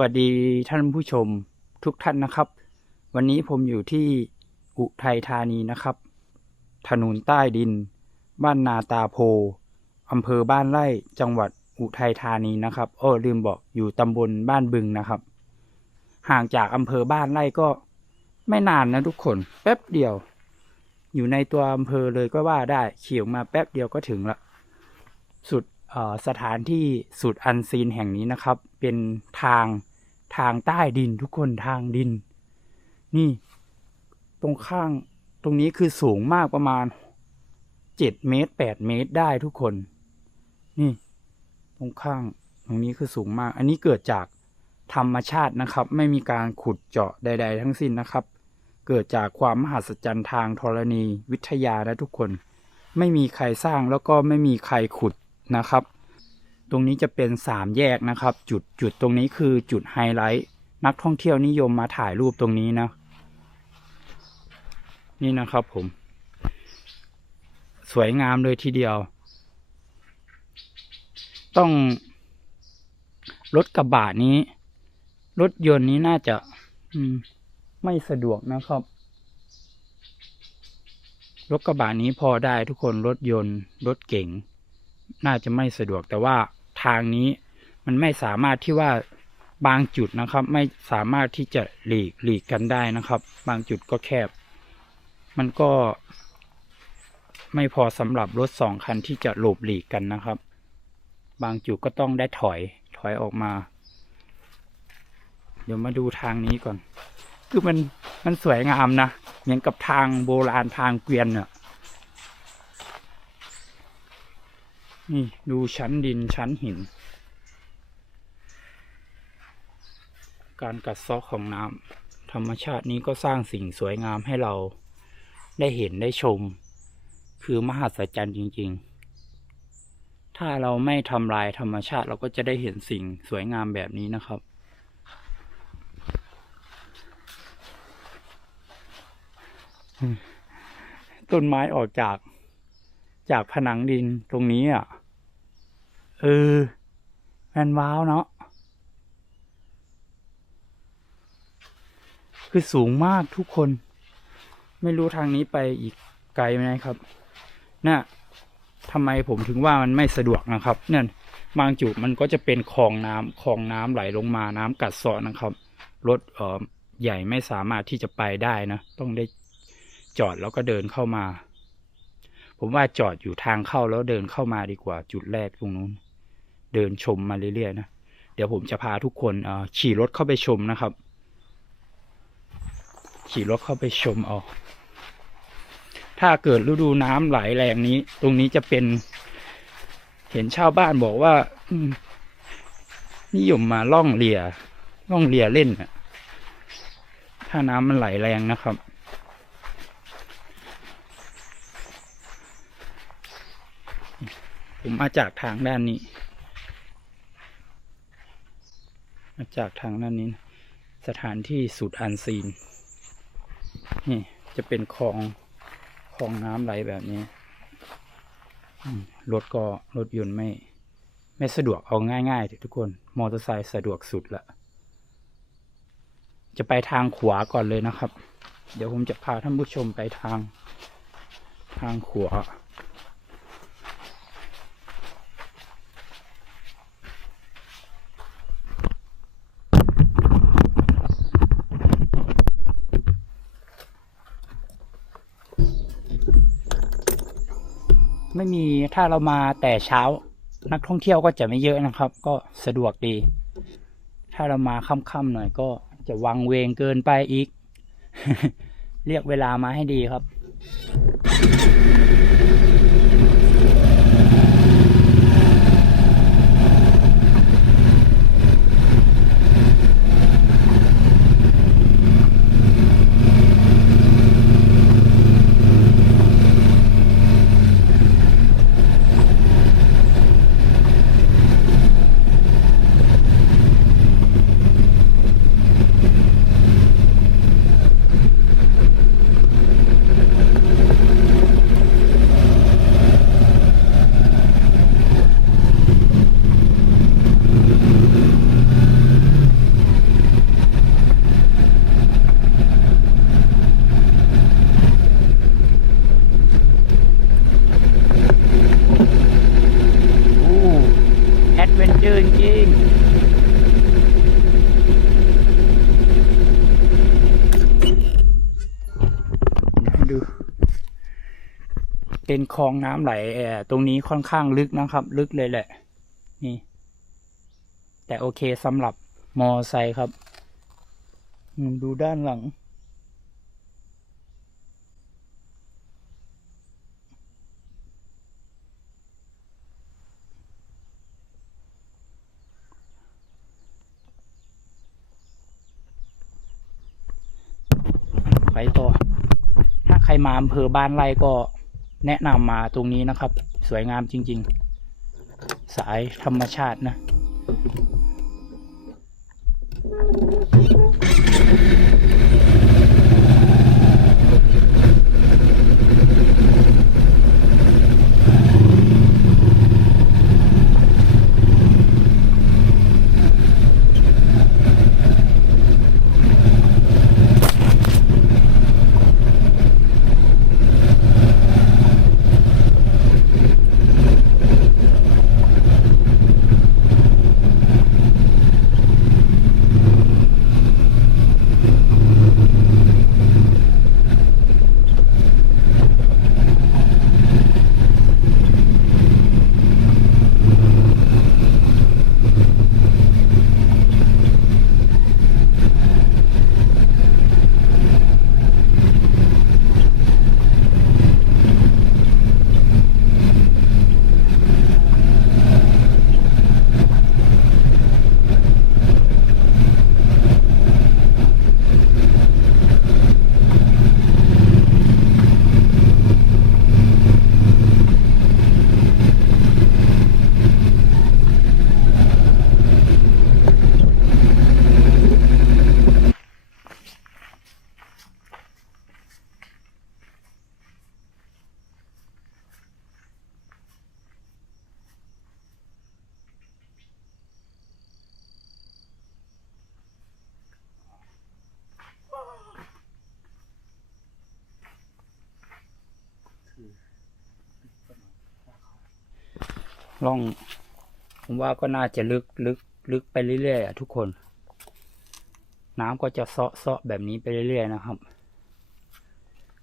วัสดีท่านผู้ชมทุกท่านนะครับ วันนี้ผมอยู่ที่อุทัยธานีนะครับ ถนนใต้ดิน บ้านนาตาโพอำเภอบ้านไร่จังหวัดอุทัยธานีนะครับโอ้ลืมบอกอยู่ตำบลบ้านบึงนะครับ ห่างจากอำเภอบ้านไร่ก็ไม่นานนะทุกคน แป๊บเดียว อยู่ในตัวอำเภอเลยก็ว่าได้ขี่ออกมาแป๊บเดียวก็ถึงละ สุด สถานที่สุดอันซีนแห่งนี้นะครับ เป็นทางทางใต้ดินทุกคนทางดิน นี่ตรงข้างตรงนี้คือสูงมากประมาณเจ็ดเมตรแปดเมตรได้ทุกคน นี่ ตรงข้างตรงนี้คือสูงมาก อันนี้เกิดจากธรรมชาตินะครับ ไม่มีการขุดเจาะใด ๆ ทั้งสิ้นนะครับ เกิดจากความมหัศจรรย์ทางธรณีวิทยานะทุกคน ไม่มีใครสร้างแล้วก็ไม่มีใครขุด นะครับ ตรงนี้จะเป็นสามแยกนะครับ จุดจุดตรงนี้คือจุดไฮไลท์นักท่องเที่ยวนิยมมาถ่ายรูปตรงนี้นะ นี่นะครับผม สวยงามเลยทีเดียว ต้องรถกระบะนี้ รถยนต์นี้น่าจะไม่สะดวกนะครับ รถกระบะนี้พอได้ทุกคนรถยนต์ รถเก๋ง น่าจะไม่สะดวกแต่ว่าทางนี้มันไม่สามารถที่ว่าบางจุดนะครับ ไม่สามารถที่จะหลีกหลีกกันได้นะครับ บางจุดก็แคบ มันก็ ไม่พอสำหรับรถสองคันที่จะหลบหลีกกันนะครับ บางจุดก็ต้องได้ถอยถอยออกมา เดี๋ยวมาดูทางนี้ก่อน คือมันมันสวยงามนะเหมือนกับทางโบราณทางเกวียนเนี่ย นี่ดูชั้นดินชั้นหิน การกัดเซอกของน้ำธรรมชาตินี้ก็สร้างสิ่งสวยงามให้เราได้เห็นได้ชม คือมหัศจรรย์จริง ๆ ถ้าเราไม่ทำลายธรรมชาติเราก็จะได้เห็นสิ่งสวยงามแบบนี้นะครับต้นไม้ออกจากจากผนังดินตรงนี้อะ เออแมนว้าวเนาะคือสูงมากทุกคน ไม่รู้ทางนี้ไปอีกไกลไหมครับน่ะทำไมผมถึงว่ามันไม่สะดวกนะครับเนี่ยบางจุดมันก็จะเป็นคลองน้ำคลองน้ำไหลลงมาน้ำกัดเซาะนะครับรถเอ่อใหญ่ไม่สามารถที่จะไปได้นะต้องได้จอดแล้วก็เดินเข้ามา ผมว่าจอดอยู่ทางเข้าแล้วเดินเข้ามาดีกว่าจุดแรกตรงนู้น เดินชมมาเรื่อยๆนะเดี๋ยวผมจะพาทุกคนขี่รถเข้าไปชมนะครับ ขี่รถเข้าไปชมเอาถ้าเกิดฤดูน้ำไหลแรงนี้ ตรงนี้จะเป็น เห็นชาวบ้านบอกว่านิยมมาล่องเรือล่องเรือเล่นน่ะถ้าน้ำมันไหลแรงนะครับ ผมมาจากทางด้านนี้ มาจากทางด้นนี้นะสถานที่สุดอันซีน นี่จะเป็นคลองคลองน้ำไหลแบบนี้รถก็รถยนต์ไม่ ไม่สะดวกเอาง่ายๆทุกคน มอเตอร์ไซค์สะดวกสุดละจะไปทางขวาก่อนเลยนะครับ เดี๋ยวผมจะพาท่านผู้ชมไปทาง ทางขวา ไม่มีถ้าเรามาแต่เช้า นักท่องเที่ยวก็จะไม่เยอะนะครับ ก็สะดวกดี ถ้าเรามาค่ำๆหน่อยก็จะวังเวงเกินไปอีก เรียกเวลามาให้ดีครับ เป็นจริงจริงดู เป็นคลองน้ำไหลตรงนี้ค่อนข้างลึกนะครับ ลึกเลยแหละ นี่ แต่โอเคสำหรับมอไซค์ครับ ดูด้านหลัง ไปต่อ ถ้าใครมาอำเภอบ้านไร่ก็แนะนำมาตรงนี้นะครับ สวยงามจริง ๆ สายธรรมชาตินะ ล่อง ผมว่าก็น่าจะลึกลึกลึกไปเรื่อยๆอะทุกคน น้ำก็จะเซาะเซาะแบบนี้ไปเรื่อยๆนะครับ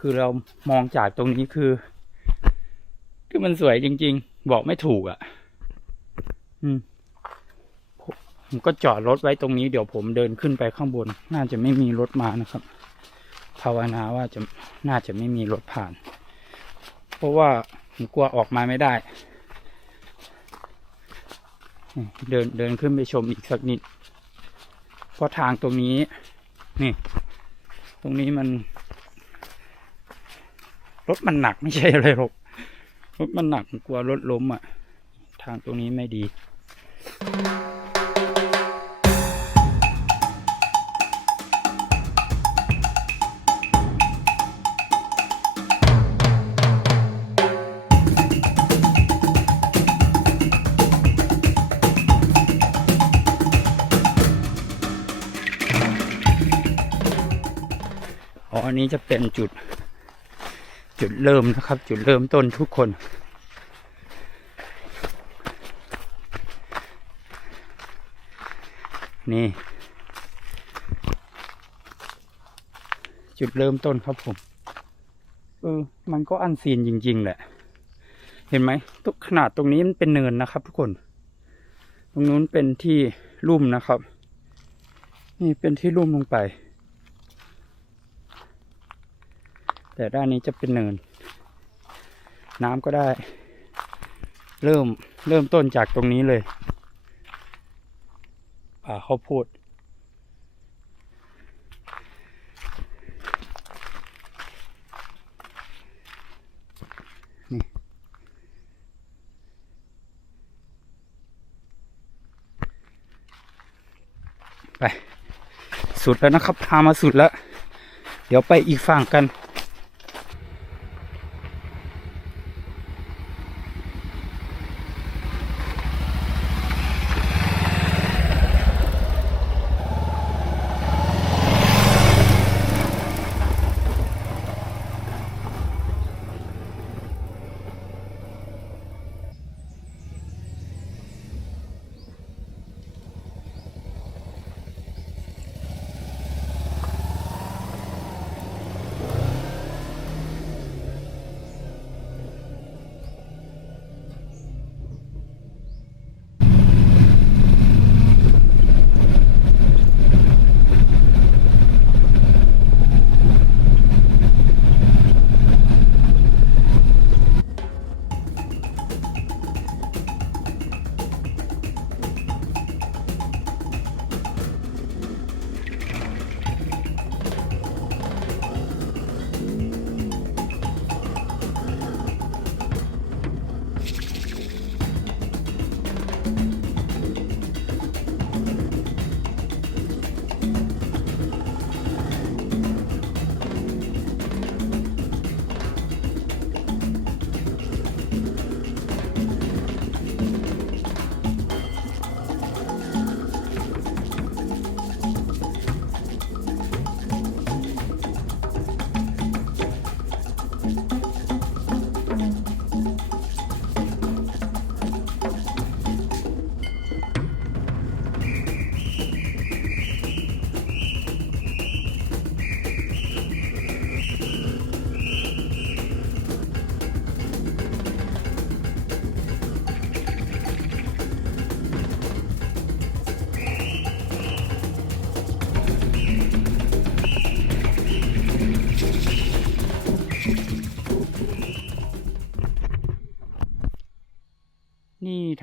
คือเรามองจากตรงนี้คือ คือมันสวยจริง ๆ บอกไม่ถูกอะ อืมผมผมก็จอดรถไว้ตรงนี้เดี๋ยวผมเดินขึ้นไปข้างบน น่าจะไม่มีรถมานะครับ ภาวนาว่าจะน่าจะไม่มีรถผ่าน เพราะว่าผมกลัวออกมาไม่ได้ เดินเดินขึ้นไปชมอีกสักนิด เพราะทางตรงนี้ นี่ ตรงนี้มัน รถมันหนักไม่ใช่อะไรหรอกรถมันหนักกลัวรถล้มอะ ทางตรงนี้ไม่ดี อันนี้จะเป็นจุด จุดเริ่มนะครับ จุดเริ่มต้นทุกคน นี่ จุดเริ่มต้นครับผมเออมันก็อันซีนจริง ๆ แหละ เห็นไหมตุกขนาดตรงนี้มันเป็นเนินนะครับ ทุกคน ตรงนู้นเป็นที่ลุ่มนะครับ นี่เป็นที่ลุ่มลงไป แต่ด้านนี้จะเป็นเนิน น้ำก็ได้ เริ่มเริ่มต้นจากตรงนี้เลยป่าข้าวโพดนี่ไป สุดแล้วนะครับ พามาสุดแล้ว เดี๋ยวไปอีกฝั่งกันน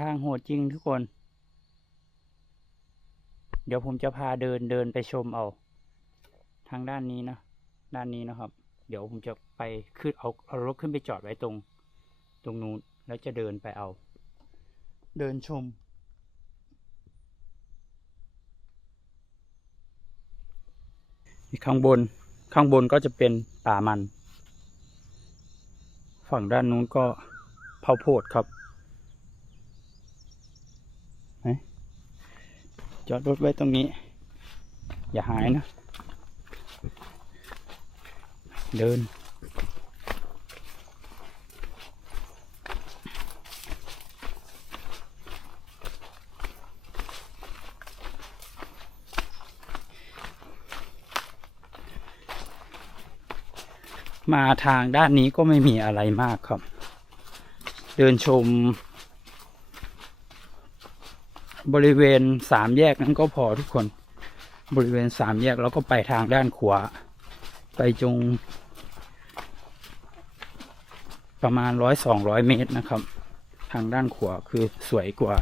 าง โหดจริงทุกคน เดี๋ยวผมจะพาเดินเดินไปชมเอา ทางด้านนี้นะ ด้านนี้นะครับ เดี๋ยวผมจะไปขึ้นเอาเอารถขึ้นไปจอดไว้ตรง ตรงนู้นแล้วจะเดินไปเอา เดินชม ข้างบนข้างบนก็จะเป็นป่ามัน ฝั่งด้านนู้นก็เผาโพดครับไหน จอดรถไว้ตรงนี้ อย่าหายนะ เดิน มาทางด้านนี้ก็ไม่มีอะไรมากครับ เดินชม บริเวณสามแยกนั้นก็พอทุกคน บริเวณสามแยกแล้วก็ไปทางด้านขวา ไปจง ประมาณร้อยสองร้อยเมตรนะครับ ทางด้านขวาคือสวยกว่า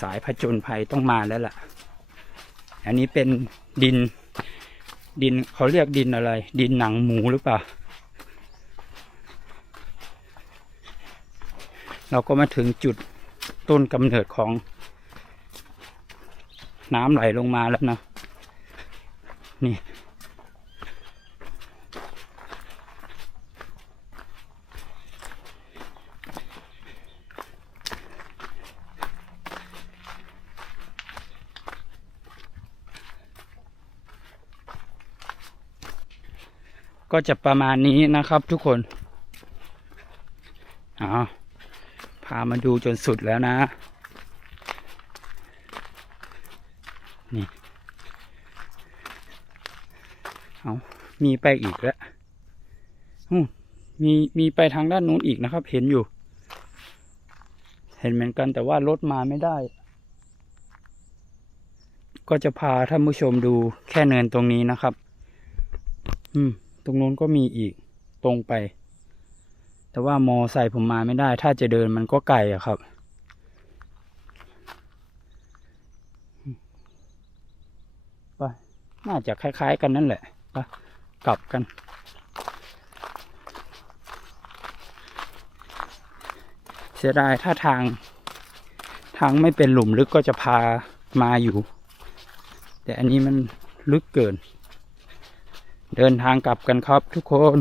สายผจญภัยต้องมาแล้วล่ะ อันนี้เป็นดิน ดินเขาเรียกดินอะไร ดินหนังหมูหรือเปล่า เราก็มาถึงจุดต้นกำเนิดของ น้ำไหลลงมาแล้วนะนี่ ก็จะประมาณนี้นะครับทุกคนเอาพามาดูจนสุดแล้วนะ นี่ เอามีไปอีกแล้วมีมีไปทางด้านนู้นอีกนะครับ เห็นอยู่ เห็นเหมือนกันแต่ว่ารถมาไม่ได้ ก็จะพาท่านผู้ชมดูแค่เนินตรงนี้นะครับ อืม ตรงนู้นก็มีอีกตรงไป แต่ว่ามอไซค์ผมมาไม่ได้ ถ้าจะเดินมันก็ไกลอะครับ ไป น่าจะคล้าย ๆ กันนั่นแหละไปกลับกันเสียดายถ้าทาง ทางไม่เป็นหลุมลึกก็จะพามาอยู่ แต่อันนี้มันลึกเกิน เดินทางกลับกันครับทุกคน